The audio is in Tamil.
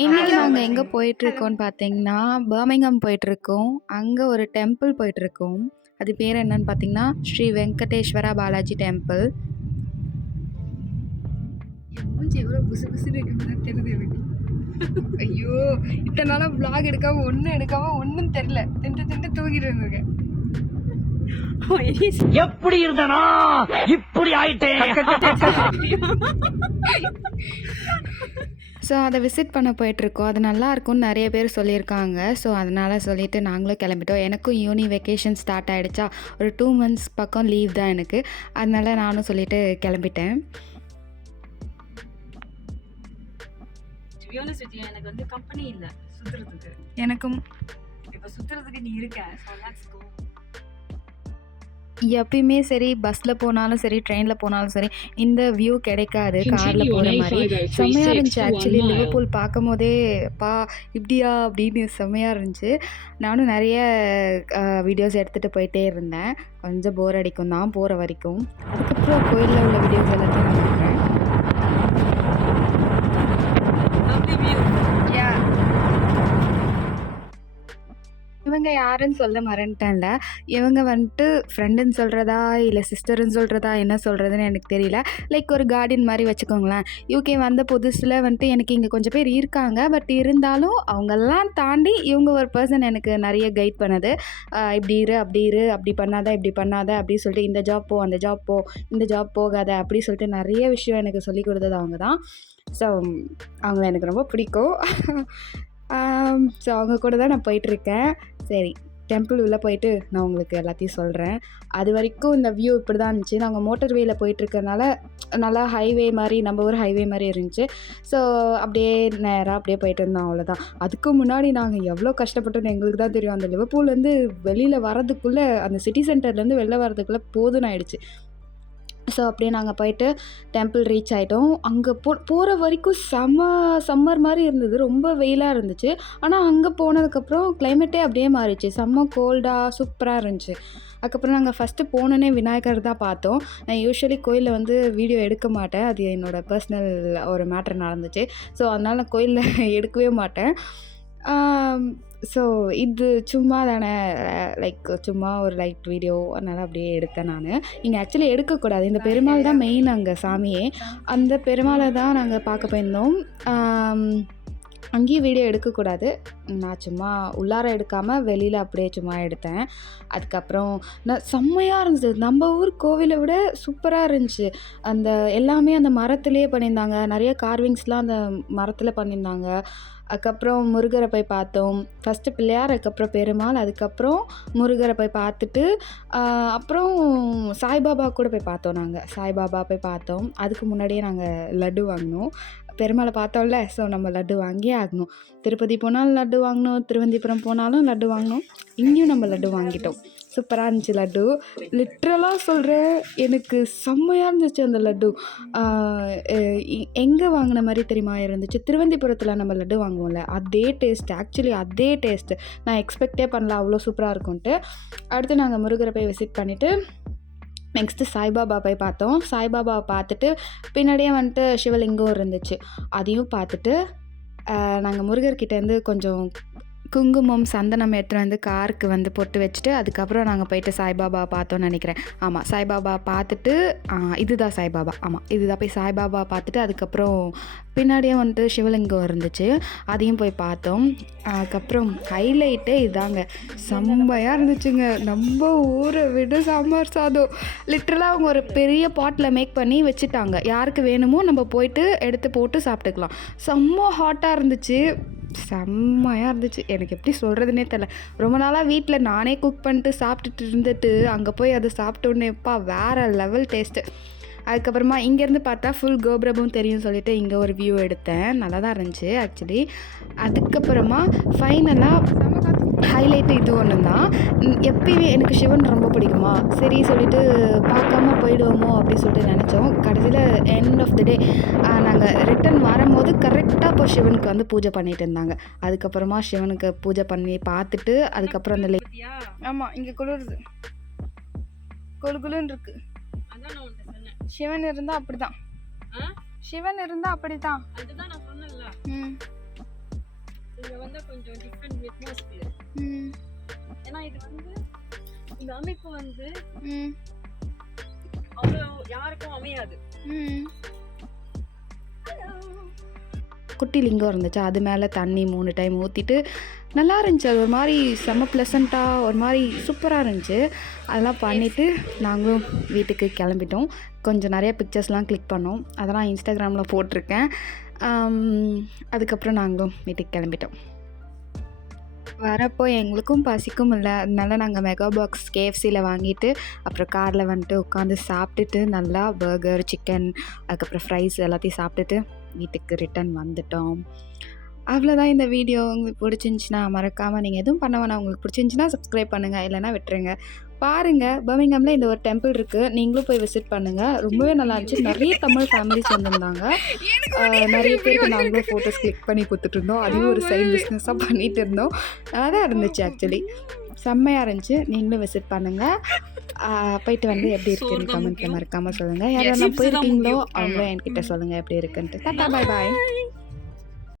இன்னைக்கு நாங்க எங்க போயிட்டுருக்கோம்னு பார்த்தீங்கன்னா, பர்மிங்ஹாம் போயிட்டுருக்கோம். அங்க ஒரு டெம்பிள் போயிட்டுருக்கோம். அது பேர் என்னன்னு பார்த்தீங்கன்னா, ஸ்ரீ வெங்கடேஸ்வரா பாலாஜி டெம்பிள். என் மூஞ்சி எவ்வளோ புசு புசுன்னு இருக்குன்னு தெரியுது எனக்கு. ஐயோ! இத்தன நாளா விளாக் எடுக்காம, ஒண்ணும் எடுக்காம ஒண்ணும் தெரியல. திண்டு திண்டு தூங்கிட்டு இருந்திருக்கேன். எப்படி இருந்தனா இப்படி ஆயிட்டேன். ஸோ அத விசிட் பண்ண போயிட்டுருக்கோம். அது நல்லாயிருக்கும்னு நெறைய பேர் சொல்லியிருக்காங்க. ஸோ அதனால சொல்லிட்டு நாங்களும் கிளம்பிட்டோம். எனக்கும் யூனி வெக்கேஷன் ஸ்டார்ட் ஆயிடுச்சா, ஒரு 2 மந்த்ஸ் பக்கம் லீவ் தான் எனக்கு. அதனால நானும் சொல்லிட்டு கிளம்பிட்டேன். To be honest with you, எனக்கு வந்து கம்பெனி இல்ல சுத்துறதுக்கு. எனக்கும் இப்ப சுத்துறதுக்கு நீ இருக்க. So let's go. எப்பயுமே சரி, பஸ்ஸில் போனாலும் சரி, ட்ரெயினில் போனாலும் சரி, இந்த வியூ கிடைக்காது காரில் போகிற மாதிரி. செம்மையாக இருந்துச்சு ஆக்சுவலி. லிவர்பூல் பார்க்கும்போதே அப்பா இப்படியா அப்படின்னு செம்மையாக இருந்துச்சு. நானும் நிறைய வீடியோஸ் எடுத்துகிட்டு போயிட்டே இருந்தேன். கொஞ்சம் போர் அடிக்கும் தான் போகிற வரைக்கும். அதுக்கப்புறம் கோயிலில் உள்ள வீடியோஸ் எல்லாத்தையும் நான் பார்க்குறேன். Lovely view. இவங்க யாருன்னு சொல்ல மறந்துட்டேன்ல. இவங்க வந்துட்டு ஃப்ரெண்டுன்னு சொல்கிறதா இல்லை சிஸ்டர்ன்னு சொல்கிறதா என்ன சொல்கிறதுன்னு எனக்கு தெரியல. லைக் ஒரு கார்டியன் மாதிரி வச்சுக்கோங்களேன். யூகே வந்த புதுசில் வந்துட்டு எனக்கு இங்கே கொஞ்சம் பேர் இருக்காங்க. பட் இருந்தாலும் அவங்கெல்லாம் தாண்டி இவங்க ஒரு பர்சன் எனக்கு நிறைய கைட் பண்ணது. இப்படி இரு, அப்படி இரு, அப்படி பண்ணாத, இப்படி பண்ணாத அப்படின்னு சொல்லிட்டு, இந்த ஜாப் போ, அந்த ஜாப் போ, இந்த ஜாப் போகாத அப்படி சொல்லிட்டு நிறைய விஷயம் எனக்கு சொல்லி கொடுத்தது அவங்க தான். ஸோ அவங்கள எனக்கு ரொம்ப பிடிக்கும். ஸோ அவங்க கூட தான் நான் போயிட்டுருக்கேன். சரி, டெம்பிள் உள்ளே போயிட்டு நான் உங்களுக்கு எல்லாத்தையும் சொல்கிறேன். அது வரைக்கும் இந்த வியூ இப்படி தான் இருந்துச்சு. நாங்கள் மோட்டர்வேயில் போயிட்டுருக்கனால நல்லா ஹைவே மாதிரி, நம்ம ஊர் ஹைவே மாதிரி இருந்துச்சு. ஸோ அப்படியே நேராக அப்படியே போயிட்டு இருந்தோம், அவ்வளோதான். அதுக்கு முன்னாடி நாங்கள் எவ்வளோ கஷ்டப்பட்டோன்னு எங்களுக்கு தான் தெரியும். அந்த லிவர்பூல்லேருந்து வெளியில் வரதுக்குள்ளே, அந்த சிட்டி சென்டர்லேருந்து வெளில வரதுக்குள்ளே போதுன்னு ஆயிடுச்சு. ஸோ அப்படியே நாங்கள் போயிட்டு டெம்பிள் ரீச் ஆகிட்டோம். அங்கே போகிற வரைக்கும் சம்மர் மாதிரி இருந்தது. ரொம்ப வெயிலாக இருந்துச்சு. ஆனால் அங்கே போனதுக்கப்புறம் கிளைமேட்டே அப்படியே மாறிடுச்சு. செம்ம கோல்டாக சூப்பராக இருந்துச்சு. அதுக்கப்புறம் நாங்கள் ஃபஸ்ட்டு போனோன்னே விநாயகர் தான் பார்த்தோம். நான் யூஸ்வலி கோயிலில் வந்து வீடியோ எடுக்க மாட்டேன். அது என்னோடய பர்சனல் ஒரு மேட்ரு நடந்துச்சு. ஸோ அதனால் நான் கோயிலில் எடுக்கவே மாட்டேன். ஸோ இது சும்மா தானே, லைக் சும்மா ஒரு லைட் வீடியோ, அதனால் அப்படியே எடுத்தேன் நான். இங்கே ஆக்சுவலி எடுக்கக்கூடாது. இந்த பெருமாள் தான் மெயின் அங்கே சாமியே. அந்த பெருமாளை தான் நாங்கள் பார்க்க போயிருந்தோம். அங்கேயும் வீடியோ எடுக்கக்கூடாது. நான் சும்மா உள்ளார எடுக்காமல் வெளியில் அப்படியே சும்மா எடுத்தேன். அதுக்கப்புறம் நான் செம்மையாக இருந்துச்சு. நம்ம ஊர் கோவிலை விட சூப்பராக இருந்துச்சு. அந்த எல்லாமே அந்த மரத்துலேயே பண்ணியிருந்தாங்க. நிறைய கார்விங்ஸ்லாம் அந்த மரத்தில் பண்ணியிருந்தாங்க. அதுக்கப்புறம் முருகரை போய் பார்த்தோம். ஃபஸ்ட்டு பிள்ளையார், அதுக்கப்புறம் பெருமாள், அதுக்கப்புறம் முருகரை போய் பார்த்துட்டு அப்புறம் சாய்பாபா கூட போய் பார்த்தோம். நாங்கள் சாய்பாபா போய் பார்த்தோம். அதுக்கு முன்னாடியே நாங்கள் லட்டு வாங்கினோம். பெருமாளை பார்த்தோம்ல, ஸோ நம்ம லட்டு வாங்கியே ஆகணும். திருப்பதி போனாலும் லட்டு வாங்கினோம், திருவந்திபுரம் போனாலும் லட்டு வாங்கினோம். இங்கேயும் நம்ம லட்டு வாங்கிட்டோம். சூப்பராக இருந்துச்சு லட்டு. லிட்ரலாக சொல்கிறேன், எனக்கு செம்மையாக இருந்துச்சு அந்த லட்டு. எங்கே வாங்கின மாதிரி தெரியுமா இருந்துச்சு? திருவந்திபுரத்தில் நம்ம லட்டு வாங்குவோம்ல, அதே டேஸ்ட். ஆக்சுவலி அதே டேஸ்ட்டு. நான் எக்ஸ்பெக்டே பண்ணல அவ்வளோ சூப்பராக இருக்கும்ன்ட்டு. அடுத்து நாங்கள் முருகரை போய் விசிட் பண்ணிவிட்டு நெக்ஸ்ட்டு சாய்பாபா போய் பார்த்தோம். சாய்பாபாவை பார்த்துட்டு பின்னாடியே வந்துட்டு சிவலிங்கம் இருந்துச்சு. அதையும் பார்த்துட்டு நாங்கள் முருகர்கிட்டேருந்து கொஞ்சம் குங்குமம், சந்தனம் எடுத்துகிட்டு வந்து காருக்கு வந்து பொட்டு வச்சுட்டு அதுக்கப்புறம் நாங்கள் போயிட்டு சாய்பாபா பார்த்தோன்னு நினைக்கிறேன். ஆமாம், சாய்பாபா பார்த்துட்டு இதுதான் சாய்பாபா. ஆமாம், இதுதான். போய் சாய்பாபா பார்த்துட்டு அதுக்கப்புறம் பின்னாடியே வந்துட்டு சிவலிங்கம் இருந்துச்சு. அதையும் போய் பார்த்தோம். அதுக்கப்புறம் ஹைலைட்டே இதாங்க, செம்மையாக இருந்துச்சுங்க. நம்ம ஊரை விட சாம்பார் சாதம் லிட்ரலாக அவங்க ஒரு பெரிய பாட்டில் மேக் பண்ணி வச்சுட்டாங்க. யாருக்கு வேணுமோ நம்ம போயிட்டு எடுத்து போட்டு சாப்பிட்டுக்கலாம். செம்ம ஹாட்டாக இருந்துச்சு, செம்மையாக இருந்துச்சு. எனக்கு எப்படி சொல்கிறதுனே தெரில. ரொம்ப நாளாக வீட்டில் நானே குக் பண்ணிட்டு சாப்பிட்டுட்டு இருந்துட்டு அங்கே போய் அதை சாப்பிட்டோன்னேப்பா வேறு லெவல் டேஸ்ட்டு. அதுக்கப்புறமா இங்கேருந்து பார்த்தா ஃபுல் கோபுரமும் தெரியும் சொல்லிட்டு இங்கே ஒரு வியூ எடுத்தேன். நல்லா தான் இருந்துச்சு ஆக்சுவலி. அதுக்கப்புறமா ஃபைனலாக ஹைலைட்டு இது ஒன்று தான். எப்பயுமே எனக்கு சிவன் ரொம்ப பிடிக்குமா, சரி சொல்லிட்டு பார்க்காம போயிடுவோமோ அப்படின்னு சொல்லிட்டு நினச்சோம். கடைசியில் எண்ட் ஆஃப் த டே நாங்கள் ரிட்டன் வரும்போது கரெக்டாக இப்போ சிவனுக்கு வந்து பூஜை பண்ணிட்டு இருந்தாங்க. அதுக்கப்புறமா சிவனுக்கு பூஜை பண்ணி பார்த்துட்டு அதுக்கப்புறம் அந்த ஆமாம், இங்கே குளிருது, குளுன்னு இருக்குது. அதான் நான் உன்கிட்ட சொன்னேன். சிவன் இருந்தால் அப்படி தான், சிவன் இருந்தால் அப்படி தான். அதுதான் நான் சொன்னேன்ல. இங்க வந்து கொஞ்சம் டிஃப்ரெண்ட் அட்மாஸ்பியர். ம். ஏன்னா இது வந்து இந்த அமைப்பு வந்து ம். அவ்வளோ யாருக்கும் அமையாது. ம். குட்டி லிங்கம் இருந்துச்சு. அது மேலே தண்ணி 3 டைம் ஊற்றிட்டு நல்லா இருந்துச்சு. அது ஒரு மாதிரி செம்ம ப்ளசண்ட்டாக ஒரு மாதிரி சூப்பராக இருந்துச்சு. அதெல்லாம் பண்ணிவிட்டு நாங்களும் வீட்டுக்கு கிளம்பிட்டோம். கொஞ்சம் நிறைய பிக்சர்ஸ்லாம் கிளிக் பண்ணோம். அதெல்லாம் இன்ஸ்டாகிராமில் போட்டிருக்கேன். அதுக்கப்புறம் நாங்களும் வீட்டுக்கு கிளம்பிட்டோம். வரப்போ எங்களுக்கும் பசிக்கும் இல்லை. அதனால நாங்கள் மெகா பாக்ஸ் கேஎஃப்சியில் வாங்கிட்டு அப்புறம் காரில் வந்துட்டு உட்காந்து சாப்பிட்டுட்டு நல்லா பர்கர், சிக்கன், அதுக்கப்புறம் ஃப்ரைஸ் எல்லாத்தையும் சாப்பிட்டுட்டு வீட்டுக்கு ரிட்டன் வந்துட்டோம். அவ்வளோதான் இந்த வீடியோ. உங்களுக்கு பிடிச்சிருந்துச்சின்னா மறக்காமல் நீங்கள் எதுவும் பண்ண வேணாம். உங்களுக்கு பிடிச்சிருந்துச்சின்னா சப்ஸ்கிரைப் பண்ணுங்கள், இல்லைனா விட்டுருங்க. பாருங்கள், பர்மிங்ஹாமில் இந்த ஒரு டெம்பிள் இருக்குது. நீங்களும் போய் விசிட் பண்ணுங்கள். ரொம்பவே நல்லா இருந்துச்சு. நிறைய தமிழ் ஃபேமிலிஸ் வந்திருந்தாங்க. நிறைய பேருக்கு நாங்களும் ஃபோட்டோஸ் கிளிக் பண்ணி கொடுத்துட்டு இருந்தோம். அதையும் ஒரு சைட் பிஸ்னஸாக பண்ணிகிட்டு இருந்தோம். நல்லா தான் இருந்துச்சு. ஆக்சுவலி செம்மையாக இருந்துச்சு. நீங்களும் விசிட் பண்ணுங்கள். போயிட்டு வந்து எப்படி இருக்குன்னு கமெண்ட்டில் மறக்காமல் சொல்லுங்கள். யாரெல்லாம் போயிருக்கீங்களோ அவங்களும் என்கிட்ட சொல்லுங்கள் எப்படி இருக்குன்ட்டு. டாட்டா, பாய் பாய்.